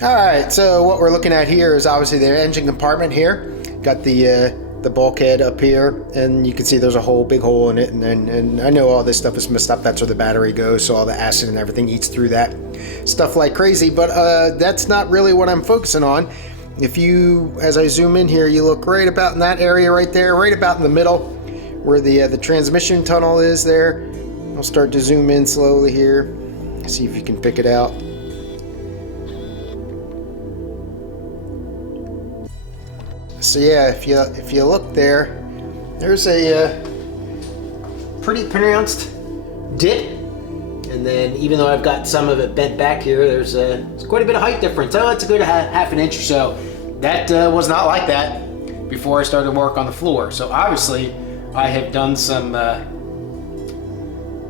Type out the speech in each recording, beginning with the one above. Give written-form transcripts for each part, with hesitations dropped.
Alright, so what we're looking at here is obviously the engine compartment here. Got the bulkhead up here, and you can see there's a whole big hole in it, and I know all this stuff is messed up. That's where the battery goes, so all the acid and everything eats through that stuff like crazy, but that's not really what I'm focusing on. If you, as I zoom in here, you look right about in that area right there, right about in the middle where the transmission tunnel is there. I'll start to zoom in slowly here, see if you can pick it out. So yeah, if you look there, there's a pretty pronounced dip, and then even though I've got some of it bent back here, there's quite a bit of height difference. Oh, it's a good half an inch or so. That was not like that before I started work on the floor. So obviously, I have done something. I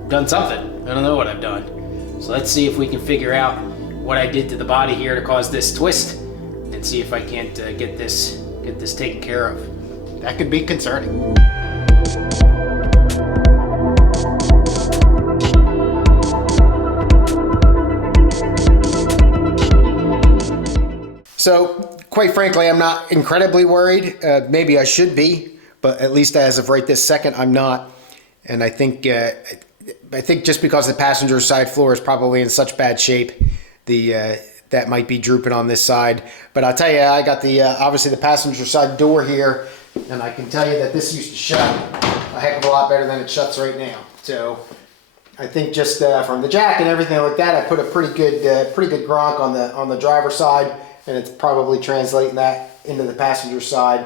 don't know what I've done. So let's see if we can figure out what I did to the body here to cause this twist, and see if I can't get this taken care of. That could be concerning. So, quite frankly, I'm not incredibly worried. Maybe I should be, but at least as of right this second, I'm not. And I think just because the passenger side floor is probably in such bad shape, that might be drooping on this side. But I'll tell you, I got the obviously the passenger side door here, and I can tell you that this used to shut a heck of a lot better than it shuts right now. So I think just from the jack and everything like that, I put a pretty good gronk on the driver's side, and it's probably translating that into the passenger side.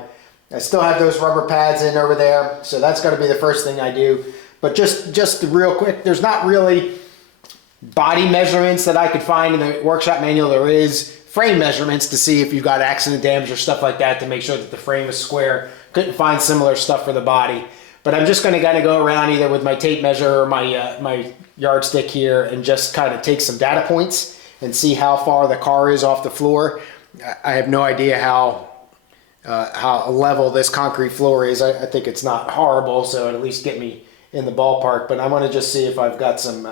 I still have those rubber pads in over there, so that's got to be the first thing I do. But just real quick, there's not really body measurements that I could find in the workshop manual. There is frame measurements to see if you've got accident damage or stuff like that to make sure that the frame is square. Couldn't find similar stuff for the body. But I'm just going to kind of go around either with my tape measure or my yardstick here and just kind of take some data points and see how far the car is off the floor. I have no idea how level this concrete floor is. I think it's not horrible, so it'll at least get me in the ballpark. But I want to just see if I've got some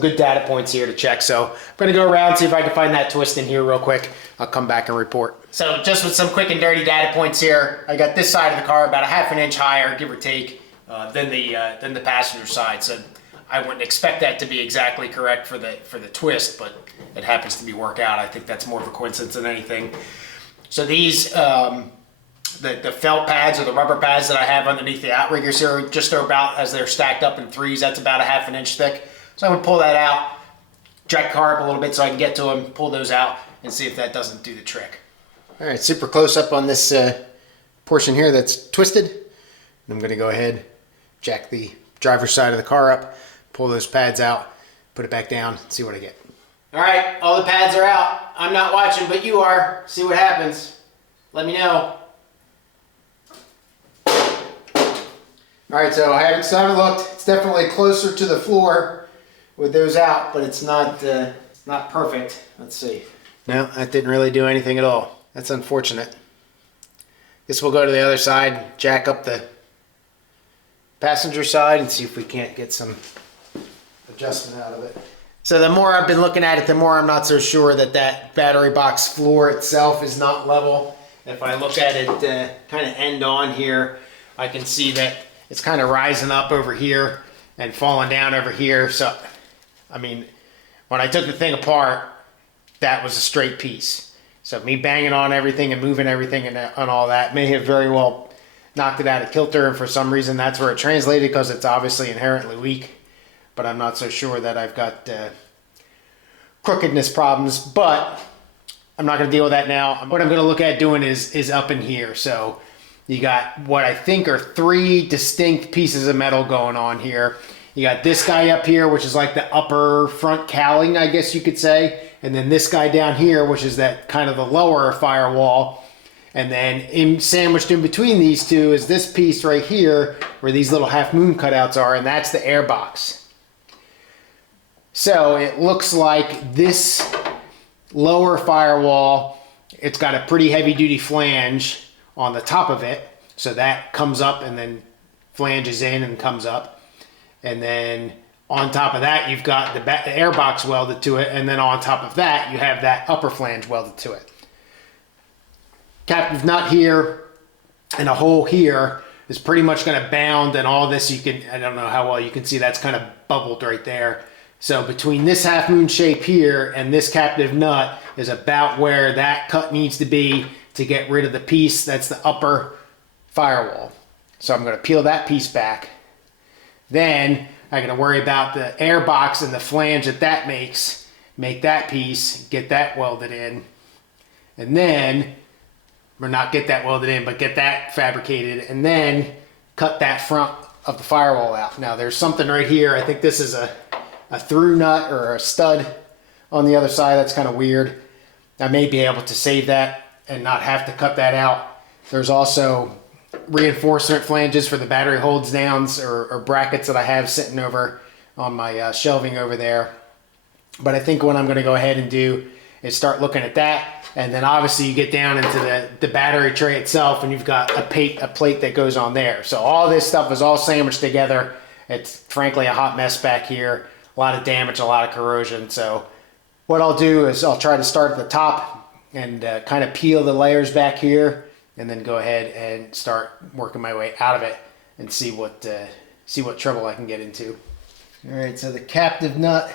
good data points here to check. So I'm going to go around, see if I can find that twist in here real quick. I'll come back and report. So just with some quick and dirty data points here, I got this side of the car about a half an inch higher, give or take, than the passenger side. So I wouldn't expect that to be exactly correct for the twist, but it happens to be work out. I think that's more of a coincidence than anything. So these the felt pads or the rubber pads that I have underneath the outriggers here, just about as they're stacked up in threes, that's about a half an inch thick. So I'm going to pull that out, jack the car up a little bit so I can get to them, pull those out, and see if that doesn't do the trick. All right, super close up on this portion here that's twisted. I'm going to go ahead, jack the driver's side of the car up, pull those pads out, put it back down, see what I get. All right, all the pads are out. I'm not watching, but you are. See what happens. Let me know. All right, so I haven't looked. It's definitely closer to the floor with those out, but it's not perfect. Let's see. No, that didn't really do anything at all. That's unfortunate. Guess we'll go to the other side, jack up the passenger side, and see if we can't get some adjustment out of it. So the more I've been looking at it, the more I'm not so sure that battery box floor itself is not level. If I look at it kind of end on here, I can see that it's kind of rising up over here and falling down over here. So, I mean, when I took the thing apart, that was a straight piece. So me banging on everything and moving everything and all that may have very well knocked it out of kilter, and for some reason that's where it translated, because it's obviously inherently weak. But I'm not so sure that I've got crookedness problems, but I'm not going to deal with that now. What I'm going to look at doing is up in here. So you got what I think are three distinct pieces of metal going on here. You got this guy up here, which is like the upper front cowling, I guess you could say. And then this guy down here, which is that kind of the lower firewall. And then sandwiched in between these two is this piece right here, where these little half moon cutouts are, and that's the air box. So it looks like this lower firewall, it's got a pretty heavy duty flange on the top of it. So that comes up and then flanges in and comes up. And then On top of that, you've got the air box welded to it, and then on top of that, you have that upper flange welded to it. Captive nut here and a hole here is pretty much going to bound, and all this I don't know how well you can see, that's kind of bubbled right there. So between this half moon shape here and this captive nut is about where that cut needs to be to get rid of the piece that's the upper firewall. So I'm going to peel that piece back. Then I got to worry about the air box and the flange that makes. Make that piece, get that welded in, and then, or not get that welded in, but get that fabricated, and then cut that front of the firewall out. Now there's something right here. I think this is a through nut or a stud on the other side. That's kind of weird. I may be able to save that and not have to cut that out. There's also reinforcement flanges for the battery holds downs or brackets that I have sitting over on my shelving over there. But I think what I'm going to go ahead and do is start looking at that. And then obviously you get down into the battery tray itself, and you've got a plate that goes on there. So all this stuff is all sandwiched together. It's frankly a hot mess back here. A lot of damage, a lot of corrosion. So what I'll do is I'll try to start at the top and kind of peel the layers back here, and then go ahead and start working my way out of it and see what trouble I can get into. All right, so the captive nut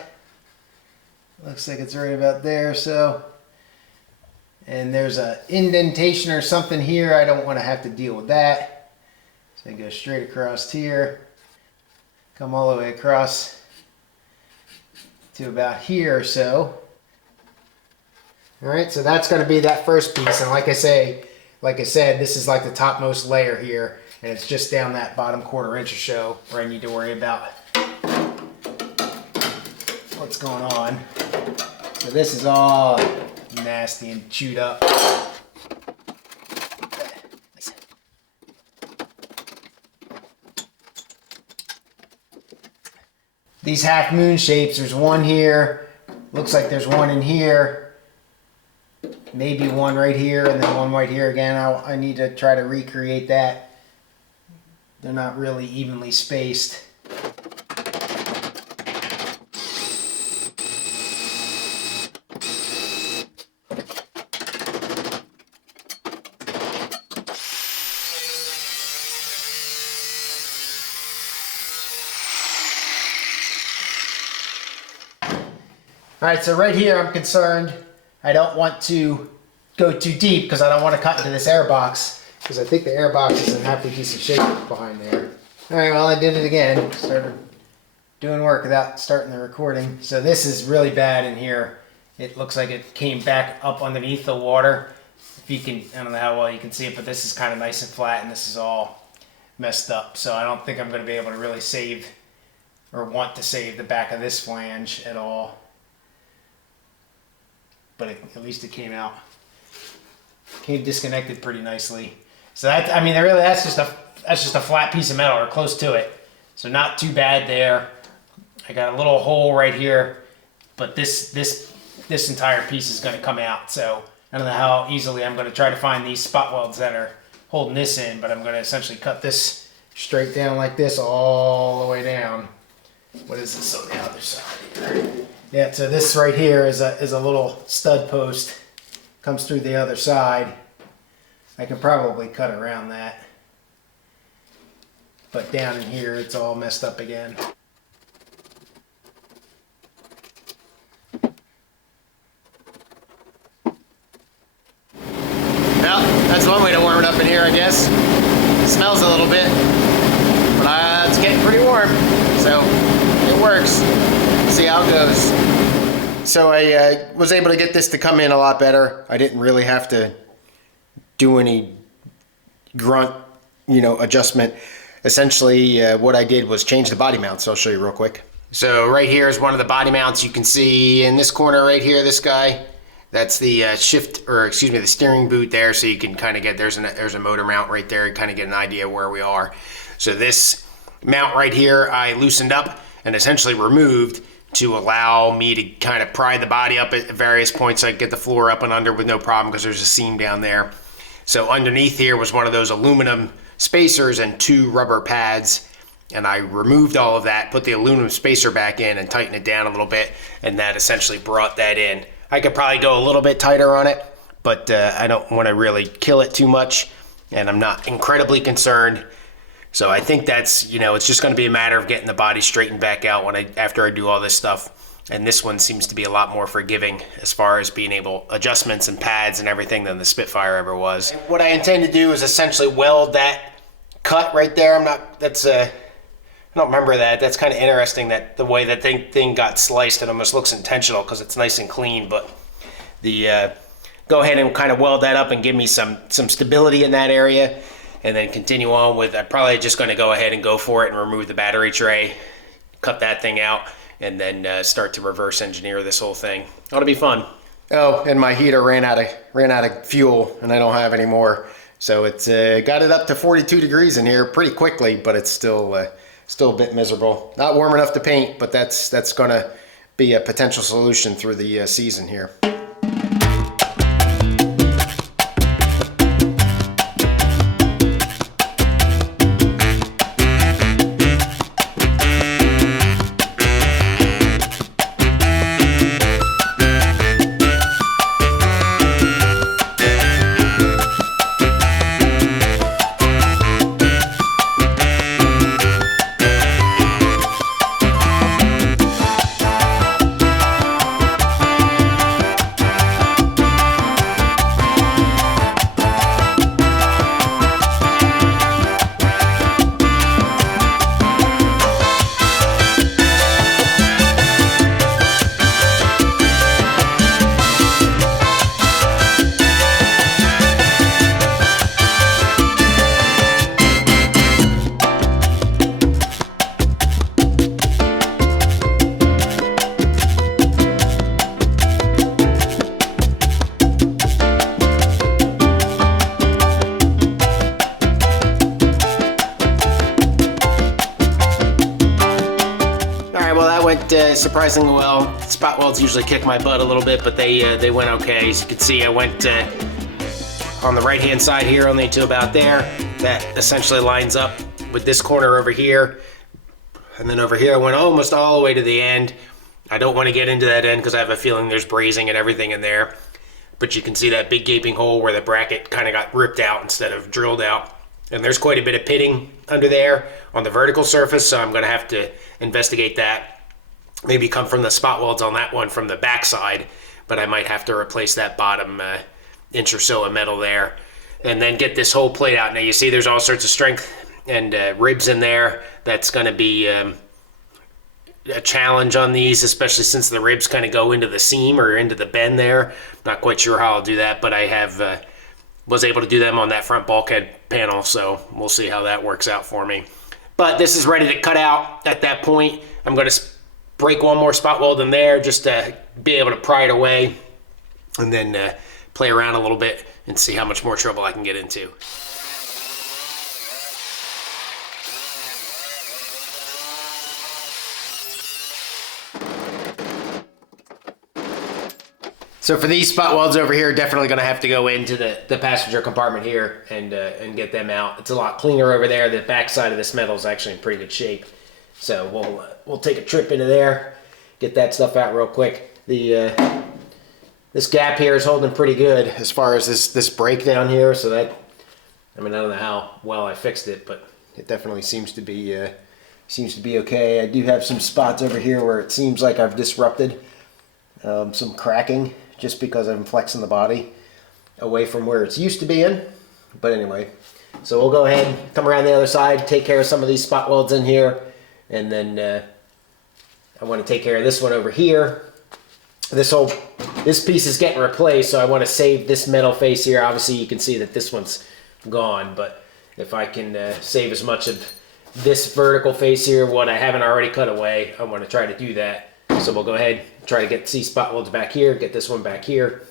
looks like it's right about there. So, and there's a indentation or something here. I don't want to have to deal with that. So I go straight across here, come all the way across to about here or so. All right, so that's going to be that first piece. And like I said, this is like the topmost layer here, and it's just down that bottom 1/4 inch or so where I need to worry about what's going on. So this is all nasty and chewed up. These half moon shapes, there's one here, looks like there's one in here, maybe one right here, and then one right here again. I need to try to recreate that. They're not really evenly spaced. All right, so right here I'm concerned I don't want to go too deep because I don't want to cut into this air box, because I think the air box is in halfway decent shape behind there. All right, well, I did it again. Started doing work without starting the recording. So this is really bad in here. It looks like it came back up underneath the water. If you can, I don't know how well you can see it, but this is kind of nice and flat, and this is all messed up. So I don't think I'm going to be able to really save or want to save the back of this flange at all. But at least it came out. Came disconnected pretty nicely. So that, I mean, that's just a flat piece of metal or close to it. So not too bad there. I got a little hole right here, but this entire piece is going to come out. So I don't know how easily I'm going to try to find these spot welds that are holding this in, but I'm going to essentially cut this straight down like this all the way down. What is this on the other side here? Yeah, so this right here is a little stud post. Comes through the other side. I can probably cut around that. But down in here, it's all messed up again. Well, that's one way to warm it up in here, I guess. It smells a little bit, but it's getting pretty warm, so it works. See how it goes. So I was able to get this to come in a lot better. I didn't really have to do any grunt, adjustment. Essentially, what I did was change the body mount. So I'll show you real quick. So right here is one of the body mounts. You can see in this corner right here, this guy. That's the the steering boot there. So you can kind of get, there's a motor mount right there. Kind of get an idea where we are. So this mount right here, I loosened up and essentially removed to allow me to kind of pry the body up at various points. So I get the floor up and under with no problem because there's a seam down there. So underneath here was one of those aluminum spacers and 2 rubber pads. and I removed all of that, put the aluminum spacer back in and tightened it down a little bit, and that essentially brought that in. I could probably go a little bit tighter on it, but I don't want to really kill it too much, and I'm not incredibly concerned. So I think that's, it's just going to be a matter of getting the body straightened back out after I do all this stuff. And this one seems to be a lot more forgiving as far as being able adjustments and pads and everything than the Spitfire ever was. What I intend to do is essentially weld that cut right there. I don't remember that. That's kind of interesting, that the way that thing got sliced. It almost looks intentional because it's nice and clean. But go ahead and kind of weld that up and give me some stability in that area, and then continue on with. I'm probably just going to go ahead and go for it and remove the battery tray, cut that thing out, and then start to reverse engineer this whole thing. Ought to be fun. Oh, and my heater ran out of fuel, and I don't have any more. So it's got it up to 42 degrees in here pretty quickly, but it's still a bit miserable. Not warm enough to paint, but that's going to be a potential solution through the season here. Surprisingly well. Spot welds usually kick my butt a little bit, but they went okay. As you can see, I went on the right hand side here only to about there. That essentially lines up with this corner over here, and then over here I went almost all the way to the end. I don't want to get into that end because I have a feeling there's brazing and everything in there, but you can see that big gaping hole where the bracket kind of got ripped out instead of drilled out, and there's quite a bit of pitting under there on the vertical surface, so I'm going to have to investigate that. Maybe come from the spot welds on that one from the back side, but I might have to replace that bottom inch or so of metal there, and then get this whole plate out. Now you see there's all sorts of strength and ribs in there. That's going to be a challenge on these, especially since the ribs kind of go into the seam or into the bend there. Not quite sure how I'll do that, but I was able to do them on that front bulkhead panel, so we'll see how that works out for me. But this is ready to cut out at that point. I'm going to break one more spot weld in there just to be able to pry it away, and then play around a little bit and see how much more trouble I can get into. So for these spot welds over here, definitely going to have to go into the passenger compartment here and get them out. It's a lot cleaner over there. The back side of this metal is actually in pretty good shape. So we'll take a trip into there, get that stuff out real quick. This gap here is holding pretty good as far as this breakdown here. So that, I don't know how well I fixed it, but it definitely seems to be okay. I do have some spots over here where it seems like I've disrupted some cracking just because I'm flexing the body away from where it's used to be in. But anyway, so we'll go ahead, come around the other side, take care of some of these spot welds in here. And then I want to take care of this one over here. This piece is getting replaced, so I want to save this metal face here. Obviously, you can see that this one's gone, but if I can save as much of this vertical face here, what I haven't already cut away, I want to try to do that. So we'll go ahead, try to get spot welds back here, get this one back here,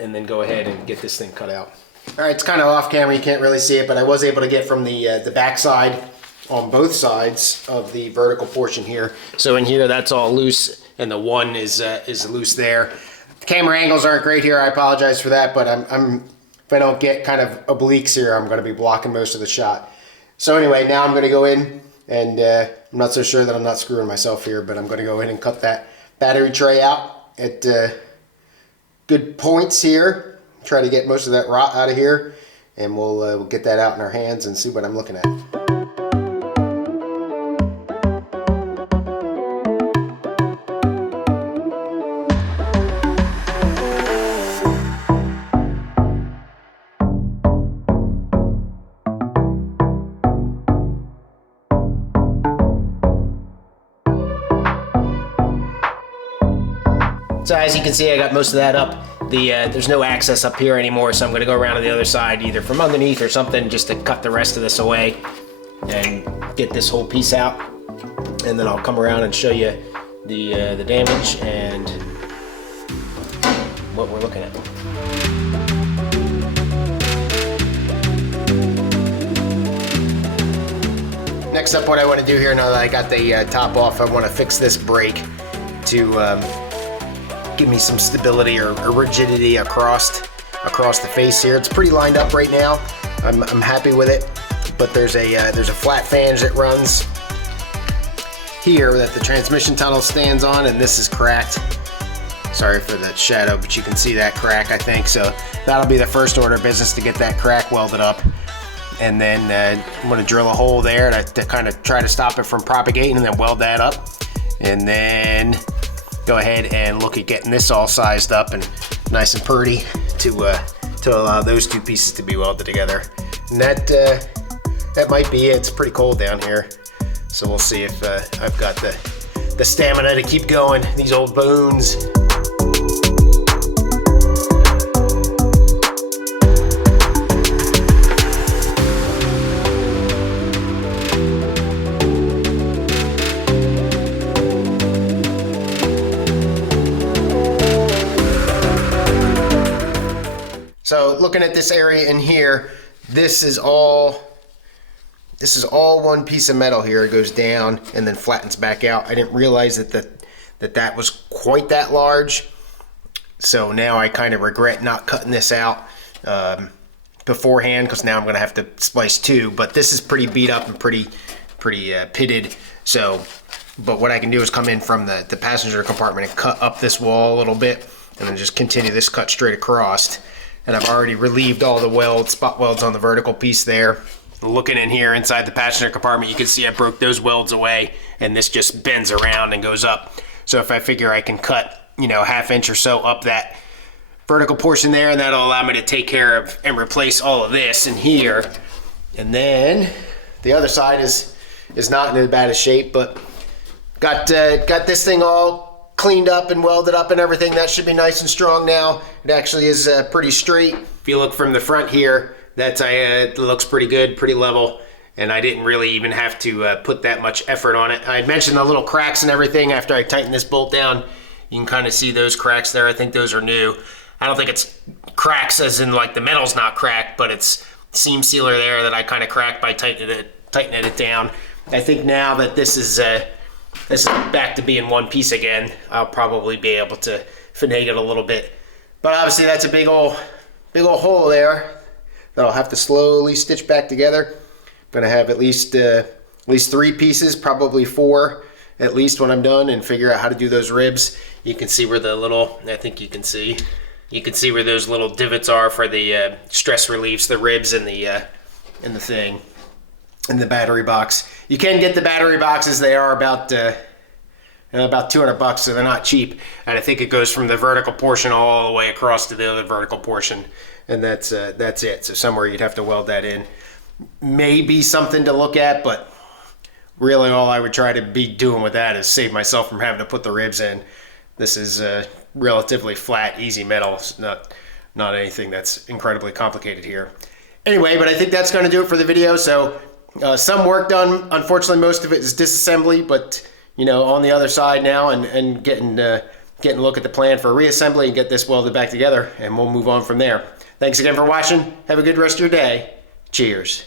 and then go ahead and get this thing cut out. All right, it's kind of off camera, you can't really see it, but I was able to get from the back side on both sides of the vertical portion here. So in here, that's all loose, and the one is loose there. The camera angles aren't great here. I apologize for that, but if I don't get kind of obliques here, I'm going to be blocking most of the shot. So anyway, now I'm going to go in, and I'm not so sure that I'm not screwing myself here, but I'm going to go in and cut that battery tray out at good points here. Try to get most of that rot out of here, and we'll get that out in our hands and see what I'm looking at. So as you can see, I got most of that up. There's no access up here anymore, so I'm going to go around to the other side, either from underneath or something, just to cut the rest of this away and get this whole piece out. And then I'll come around and show you the damage and what we're looking at. Next up, what I want to do here, now that I got the top off, I want to fix this brake to give me some stability or rigidity across the face here. It's pretty lined up right now. I'm happy with it, but there's a flat flange that runs here that the transmission tunnel stands on, and this is cracked. Sorry for the shadow, but you can see that crack, I think. So that'll be the first order of business, to get that crack welded up. And then I'm going to drill a hole there to kind of try to stop it from propagating, and then weld that up. And then go ahead and look at getting this all sized up and nice and pretty to allow those two pieces to be welded together. And that might be it. It's pretty cold down here, so we'll see if I've got the stamina to keep going. These old bones. So looking at this area in here, this is all one piece of metal here. It goes down and then flattens back out. I didn't realize that was quite that large. So now I kind of regret not cutting this out beforehand, because now I'm going to have to splice two. But this is pretty beat up and pretty pitted. So, but what I can do is come in from the passenger compartment and cut up this wall a little bit, and then just continue this cut straight across. And I've already relieved all the spot welds on the vertical piece there. Looking in here inside the passenger compartment, you can see I broke those welds away, and this just bends around and goes up. So if I figure I can cut, ½ inch or so up that vertical portion there, and that'll allow me to take care of and replace all of this in here. And then the other side is not in as bad a shape, but got this thing all cleaned up and welded up and everything. That should be nice and strong now. It actually is pretty straight. If you look from the front here, it looks pretty good, pretty level, and I didn't really even have to put that much effort on it. I had mentioned the little cracks and everything. After I tighten this bolt down, you can kind of see those cracks there. I think those are new. I don't think it's cracks as in like the metal's not cracked, but it's seam sealer there that I kind of cracked by tightening it down. I think now that this is back to being one piece again, I'll probably be able to finagle it a little bit. But obviously that's a big old hole there that I'll have to slowly stitch back together. I'm gonna have at least 3 pieces, probably 4 at least when I'm done, and figure out how to do those ribs. You can see where you can see where those little divots are for the stress reliefs, the ribs and the thing. In the battery box. You can get the battery boxes. They are about $200, so they're not cheap. And I think it goes from the vertical portion all the way across to the other vertical portion, and that's it. So somewhere you'd have to weld that in. Maybe something to look at, but really all I would try to be doing with that is save myself from having to put the ribs in. This is relatively flat, easy metal. It's not anything that's incredibly complicated here. Anyway, but I think that's going to do it for the video. So some work done. Unfortunately, most of it is disassembly, but on the other side now, and getting a look at the plan for reassembly and get this welded back together, and we'll move on from there. Thanks again for watching. Have a good rest of your day. Cheers.